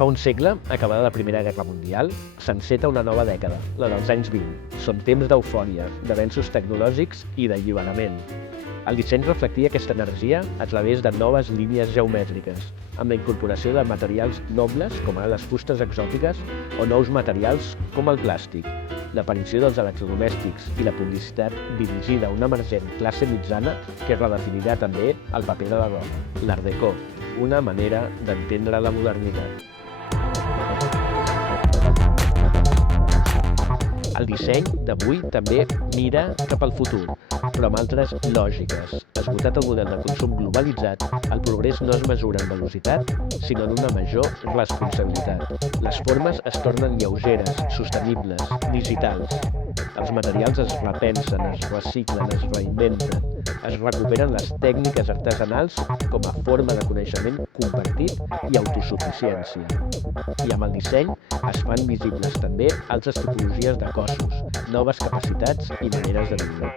Fa un segle, acabada la Primera Guerra Mundial, s'enceta una nova dècada, la dels anys 20. Són temps d'eufòria, d'avenços tecnològics i d'alliberament. El disseny reflectia aquesta energia a través de noves línies geomètriques, amb la incorporació de materials nobles com ara les fustes exòtiques o nous materials com el plàstic, l'aparició dels electrodomèstics i la publicitat dirigida a una emergent classe mitjana que redefinirà també el paper de la roba, l'Art Déco, una manera d'entendre la modernitat. El disseny d'avui també mira cap al futur, però amb altres lògiques. Esgotat el model de consum globalitzat, el progrés no es mesura en velocitat, sinó en una major responsabilitat. Les formes es tornen lleugeres, sostenibles, digitals. Els materials es repensen, es reciclen, es reinventen. Es recuperen les tècniques artesanals com a forma de coneixement compartit i autosuficiència. I amb el disseny es fan visibles també altres tipologies de cossos, noves capacitats i maneres de viure.